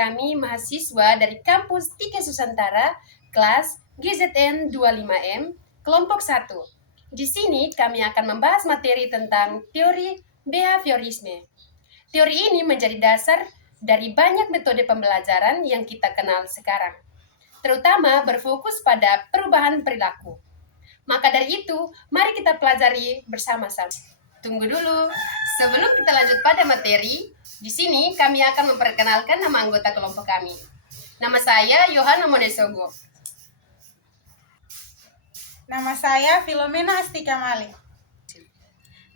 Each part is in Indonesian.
kami mahasiswa dari kampus 3 Susantara, kelas GZN 25M, kelompok 1. Di sini kami akan membahas materi tentang teori behaviorisme. Teori ini menjadi dasar dari banyak metode pembelajaran yang kita kenal sekarang, terutama berfokus pada perubahan perilaku. Maka dari itu, mari kita pelajari bersama-sama. Tunggu dulu, sebelum kita lanjut pada materi, di sini kami akan memperkenalkan nama anggota kelompok kami. Nama saya Yohana Monesogo. Nama saya Filomena Astika Mali.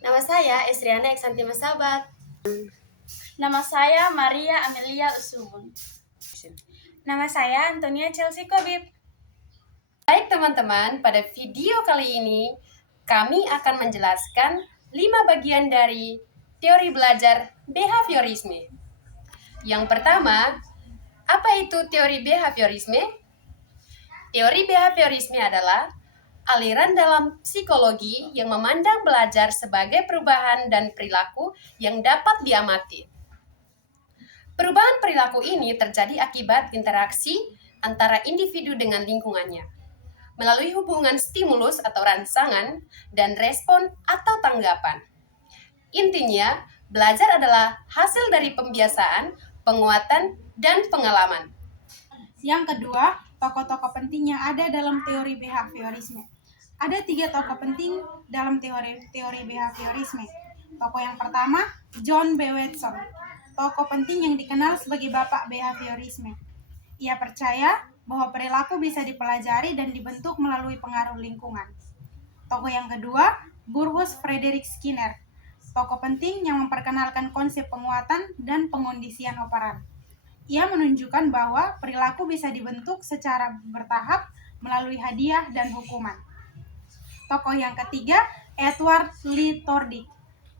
Nama saya Esriana Eksantima Sabat. Nama saya Maria Amelia Usubun. Nama saya Antonia Chelsea Kobib. Baik teman-teman, pada video kali ini kami akan menjelaskan 5 bagian dari teori belajar behaviorisme. Yang pertama, apa itu teori behaviorisme? Teori behaviorisme adalah aliran dalam psikologi yang memandang belajar sebagai perubahan dan perilaku yang dapat diamati. Perubahan perilaku ini terjadi akibat interaksi antara individu dengan lingkungannya, melalui hubungan stimulus atau rangsangan dan respon atau tanggapan. Intinya, belajar adalah hasil dari pembiasaan, penguatan, dan pengalaman. Yang kedua, tokoh-tokoh penting yang ada dalam teori behaviorisme. Ada 3 tokoh penting dalam teori behaviorisme. Tokoh yang pertama, John B. Watson. Tokoh penting yang dikenal sebagai Bapak Behaviorisme. Ia percaya bahwa perilaku bisa dipelajari dan dibentuk melalui pengaruh lingkungan. Tokoh yang kedua, Burrhus Frederick Skinner. Tokoh penting yang memperkenalkan konsep penguatan dan pengondisian operan. Ia menunjukkan bahwa perilaku bisa dibentuk secara bertahap melalui hadiah dan hukuman. Tokoh yang ketiga, Edward Lee Tordik.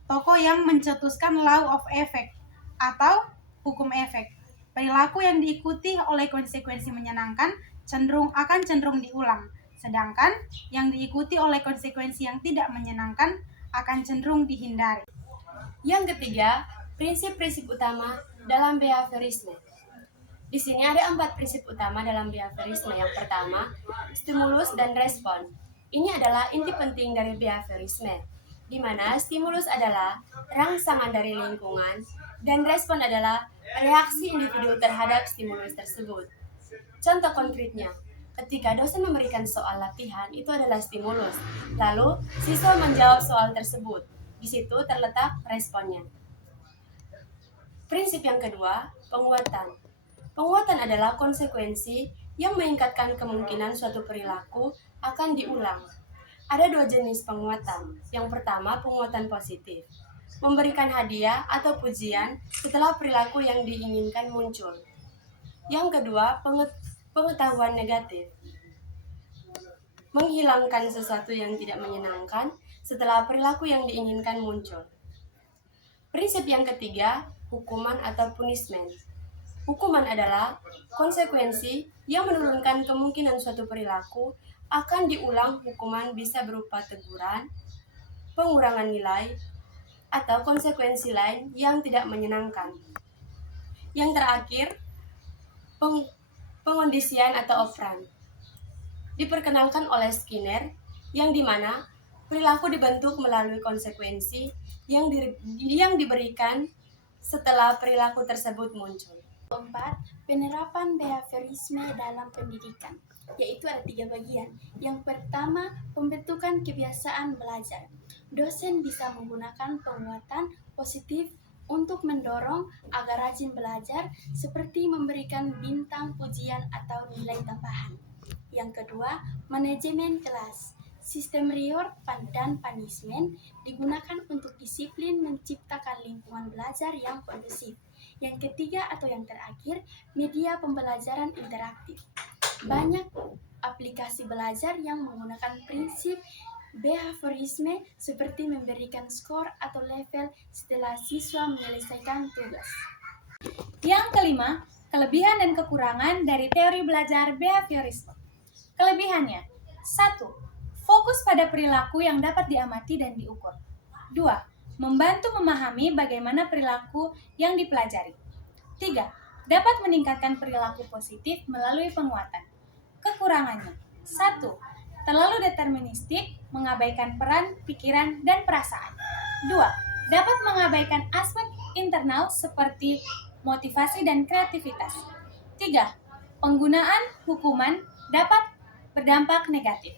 Tokoh yang mencetuskan law of effect atau hukum efek. Perilaku yang diikuti oleh konsekuensi menyenangkan akan cenderung diulang, sedangkan yang diikuti oleh konsekuensi yang tidak menyenangkan akan cenderung dihindari. Yang ketiga, prinsip-prinsip utama dalam behaviorisme. Di sini ada 4 prinsip utama dalam behaviorisme. Yang pertama, stimulus dan respon. Ini adalah inti penting dari behaviorisme, di mana stimulus adalah rangsangan dari lingkungan dan respon adalah reaksi individu terhadap stimulus tersebut. Contoh konkretnya, ketika dosen memberikan soal latihan, itu adalah stimulus. Lalu, siswa menjawab soal tersebut. Di situ terletak responnya. Prinsip yang kedua, penguatan. Penguatan adalah konsekuensi yang meningkatkan kemungkinan suatu perilaku akan diulang. Ada 2 jenis penguatan. Yang pertama, penguatan positif. Memberikan hadiah atau pujian setelah perilaku yang diinginkan muncul. Yang kedua, pengetahuan negatif. Menghilangkan sesuatu yang tidak menyenangkan setelah perilaku yang diinginkan muncul. Prinsip yang ketiga, hukuman atau punishment. Hukuman adalah konsekuensi yang menurunkan kemungkinan suatu perilaku akan diulang. Hukuman bisa berupa teguran, pengurangan nilai, atau konsekuensi lain yang tidak menyenangkan. Yang terakhir, pengondisian atau operan. Diperkenalkan oleh Skinner, yang dimana perilaku dibentuk melalui konsekuensi yang diberikan setelah perilaku tersebut muncul. 4. Penerapan behaviorisme dalam pendidikan, yaitu ada 3 bagian. Yang pertama, pembentukan kebiasaan belajar. Dosen bisa menggunakan penguatan positif untuk mendorong agar rajin belajar, seperti memberikan bintang pujian atau nilai tambahan. Yang kedua, manajemen kelas. Sistem reward dan punishment digunakan untuk disiplin menciptakan lingkungan belajar yang kondusif. Yang ketiga atau yang terakhir, media pembelajaran interaktif. Banyak aplikasi belajar yang menggunakan prinsip behaviorisme seperti memberikan skor atau level setelah siswa menyelesaikan tugas. Yang kelima, kelebihan dan kekurangan dari teori belajar behaviorisme. Kelebihannya, 1. Fokus pada perilaku yang dapat diamati dan diukur. 2. Membantu memahami bagaimana perilaku yang dipelajari. 3. dapat meningkatkan perilaku positif melalui penguatan. Kekurangannya: 1. Terlalu deterministik, mengabaikan peran, pikiran, dan perasaan. 2. Dapat mengabaikan aspek internal seperti motivasi dan kreativitas. 3. Penggunaan hukuman dapat berdampak negatif.